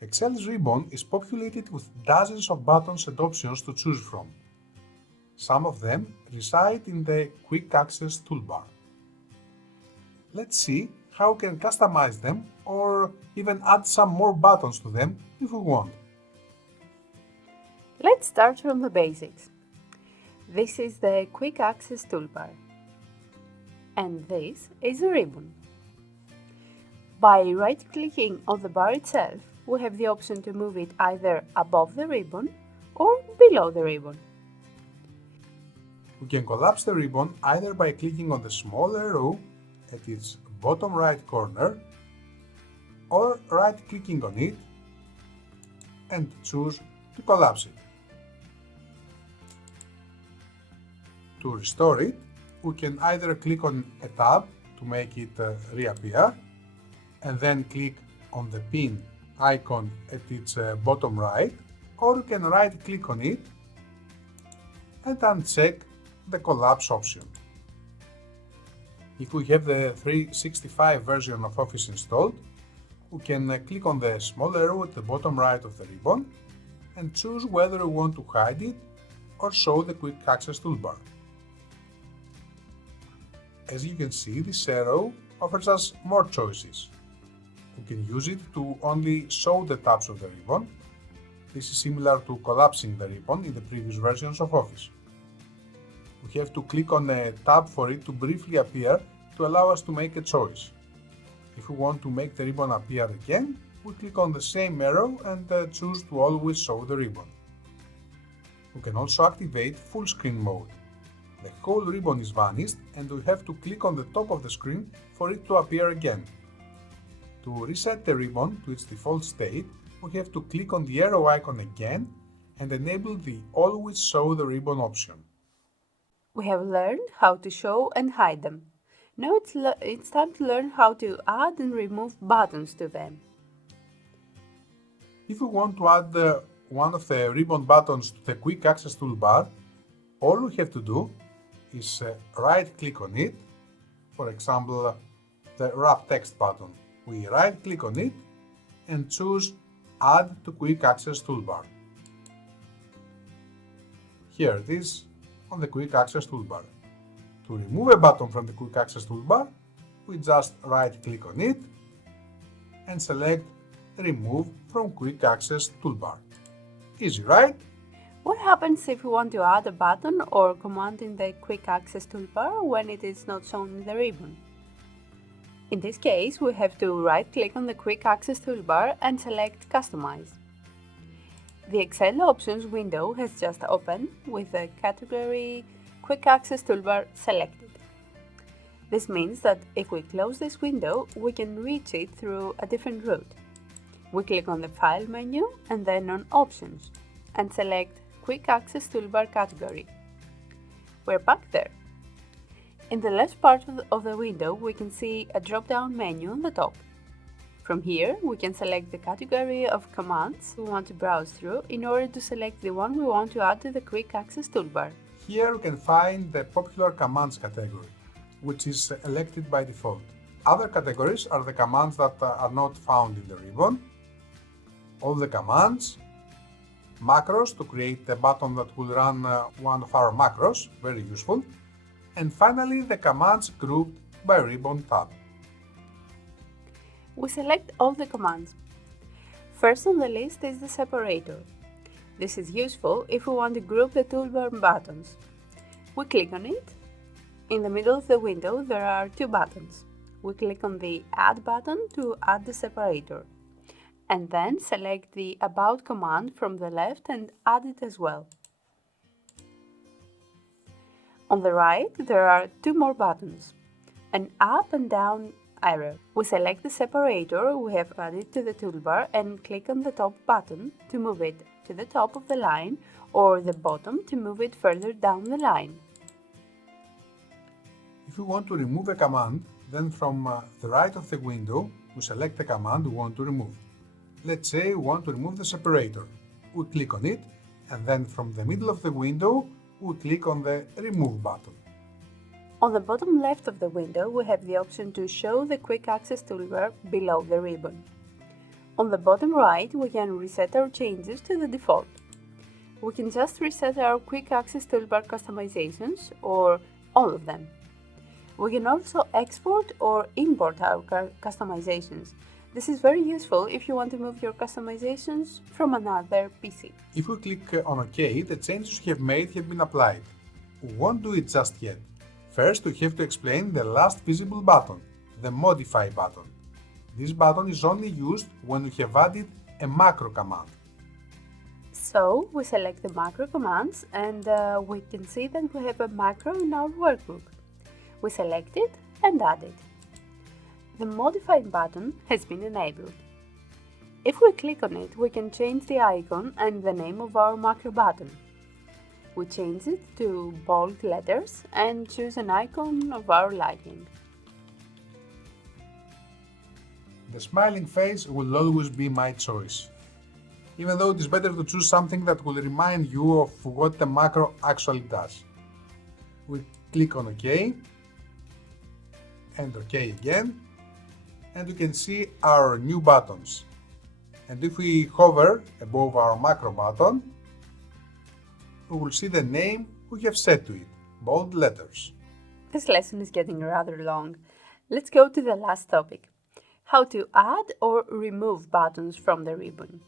Excel's ribbon is populated with dozens of buttons and options to choose from. Some of them reside in the Quick Access toolbar. Let's see how we can customize them or even add some more buttons to them if we want. Let's start from the basics. This is the Quick Access toolbar, and this is the ribbon. By right-clicking on the bar itself, we have the option to move it either above the ribbon or below the ribbon. We can collapse the ribbon either by clicking on the small arrow at its bottom right corner or right-clicking on it and choose to collapse it. To restore it, we can either click on a tab to make it reappear and then click on the pin icon at its bottom right, or you can right-click on it and uncheck the collapse option. If we have the 365 version of Office installed, we can click on the small arrow at the bottom right of the ribbon and choose whether we want to hide it or show the Quick Access toolbar. As you can see, this arrow offers us more choices. We can use it to only show the tabs of the ribbon. This is similar to collapsing the ribbon in the previous versions of Office. We have to click on a tab for it to briefly appear to allow us to make a choice. If we want to make the ribbon appear again, we click on the same arrow and choose to always show the ribbon. We can also activate full screen mode. The whole ribbon is vanished and we have to click on the top of the screen for it to appear again. To reset the ribbon to its default state, we have to click on the arrow icon again and enable the Always Show the Ribbon option. We have learned how to show and hide them. Now it's time to learn how to add and remove buttons to them. If we want to add one of the ribbon buttons to the Quick Access toolbar, all we have to do is right-click on it, for example, the Wrap Text button. We right-click on it and choose Add to Quick Access toolbar. Here it is on the Quick Access toolbar. To remove a button from the Quick Access toolbar, we just right-click on it and select Remove from Quick Access toolbar. Easy, right? What happens if we want to add a button or command in the Quick Access toolbar when it is not shown in the ribbon? In this case, we have to right-click on the Quick Access toolbar and select Customize. The Excel Options window has just opened with the category Quick Access toolbar selected. This means that if we close this window, we can reach it through a different route. We click on the File menu and then on Options and select Quick Access toolbar category. We're back there. In the left part of the window, we can see a drop-down menu on the top. From here, we can select the category of commands we want to browse through in order to select the one we want to add to the Quick Access toolbar. Here we can find the Popular Commands category, which is elected by default. Other categories are the commands that are not found in the ribbon, all the commands, macros to create a button that will run one of our macros, very useful, and finally the commands grouped by ribbon tab. We select all the commands. First on the list is the separator. This is useful if we want to group the toolbar buttons. We click on it. In the middle of the window there are two buttons. We click on the Add button to add the separator, and then select the About command from the left and add it as well. On the right there are two more buttons, an up and down arrow. We select the separator we have added to the toolbar and click on the top button to move it to the top of the line or the bottom to move it further down the line. If we want to remove a command, then from the right of the window we select the command we want to remove. Let's say we want to remove the separator. We click on it and then from the middle of the window we click on the Remove button. On the bottom left of the window, we have the option to show the Quick Access toolbar below the ribbon. On the bottom right, we can reset our changes to the default. We can just reset our quick access toolbar customizations or all of them. We can also export or import our customizations. This is very useful if you want to move your customizations from another PC. If we click on OK, the changes we have made have been applied. We won't do it just yet. First, we have to explain the last visible button, the Modify button. This button is only used when we have added a macro command. So, we select the macro commands and we can see that we have a macro in our workbook. We select it and add it. The Modify button has been enabled. If we click on it, we can change the icon and the name of our macro button. We change it to bold letters and choose an icon of our liking. The smiling face will always be my choice, even though it is better to choose something that will remind you of what the macro actually does. We click on OK and OK again, and you can see our new buttons. And if we hover above our macro button, we will see the name we have set to it, bold letters. This lesson is getting rather long. Let's go to the last topic. How to add or remove buttons from the ribbon.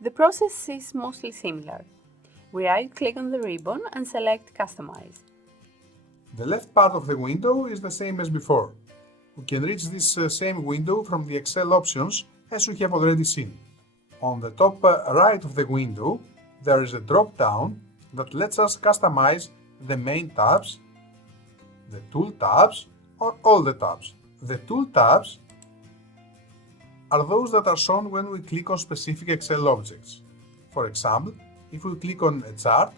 The process is mostly similar. We right-click on the ribbon and select Customize. The left part of the window is the same as before. We can reach this same window from the Excel options as we have already seen. On the top right of the window, there is a drop-down that lets us customize the main tabs, the tool tabs, or all the tabs. The tool tabs are those that are shown when we click on specific Excel objects. For example, if we click on a chart,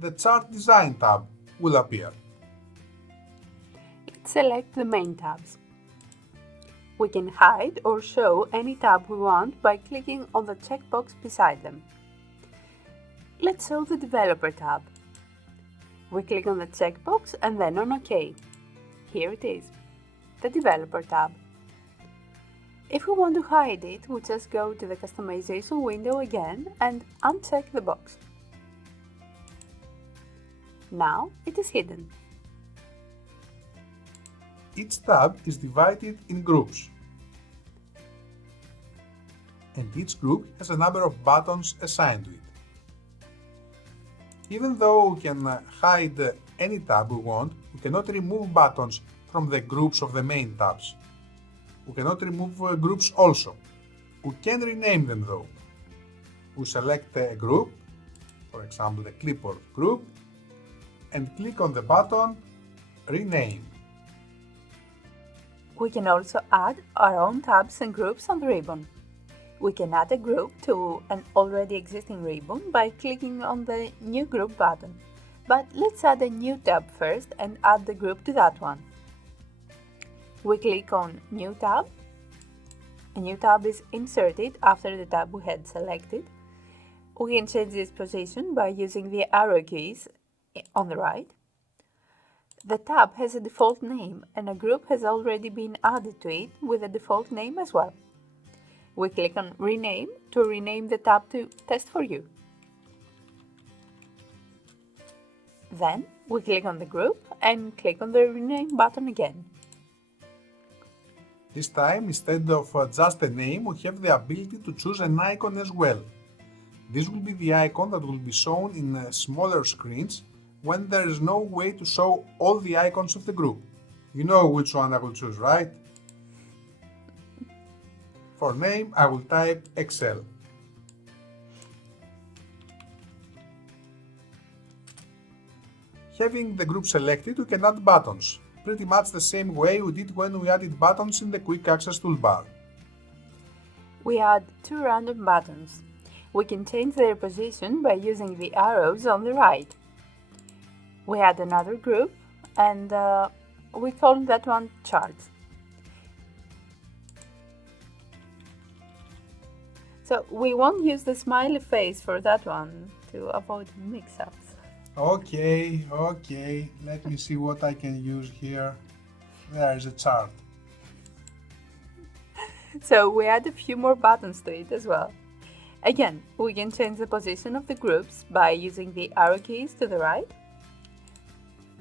the Chart Design tab will appear. Let's select the main tabs. We can hide or show any tab we want by clicking on the checkbox beside them. Let's show the Developer tab. We click on the checkbox and then on OK. Here it is, the Developer tab. If we want to hide it, we just go to the customization window again and uncheck the box. Now it is hidden. Each tab is divided in groups, and each group has a number of buttons assigned to it. Even though we can hide any tab we want, we cannot remove buttons from the groups of the main tabs. We cannot remove groups also. We can rename them though. We select a group, for example the clipboard group, and click on the button Rename. We can also add our own tabs and groups on the ribbon. We can add a group to an already existing ribbon by clicking on the New Group button. But let's add a new tab first and add the group to that one. We click on New Tab. A new tab is inserted after the tab we had selected. We can change its position by using the arrow keys on the right. The tab has a default name and a group has already been added to it with a default name as well. We click on Rename to rename the tab to Test for You. Then we click on the group and click on the Rename button again. This time, instead of just a name, we have the ability to choose an icon as well. This will be the icon that will be shown in smaller screens when there is no way to show all the icons of the group. You know which one I will choose, right? For name, I will type Excel. Having the group selected, we can add buttons, pretty much the same way we did when we added buttons in the Quick Access toolbar. We add two random buttons. We can change their position by using the arrows on the right. We add another group and we call that one Charts. So we won't use the smiley face for that one to avoid mix-ups. Okay, let me see what I can use here. There is a chart. So we add a few more buttons to it as well. Again, we can change the position of the groups by using the arrow keys to the right.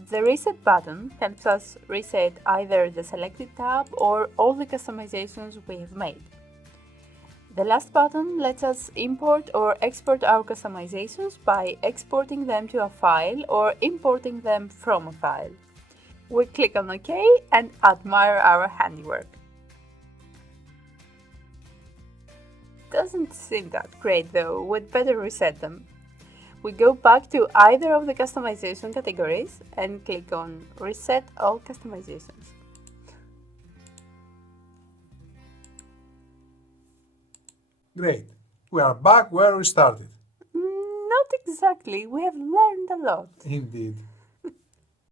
The Reset button helps us reset either the selected tab or all the customizations we have made. The last button lets us import or export our customizations by exporting them to a file or importing them from a file. We click on OK and admire our handiwork. Doesn't seem that great though, we'd better reset them. We go back to either of the customization categories and click on Reset All Customizations. Great. We are back where we started. Not exactly, we have learned a lot. Indeed.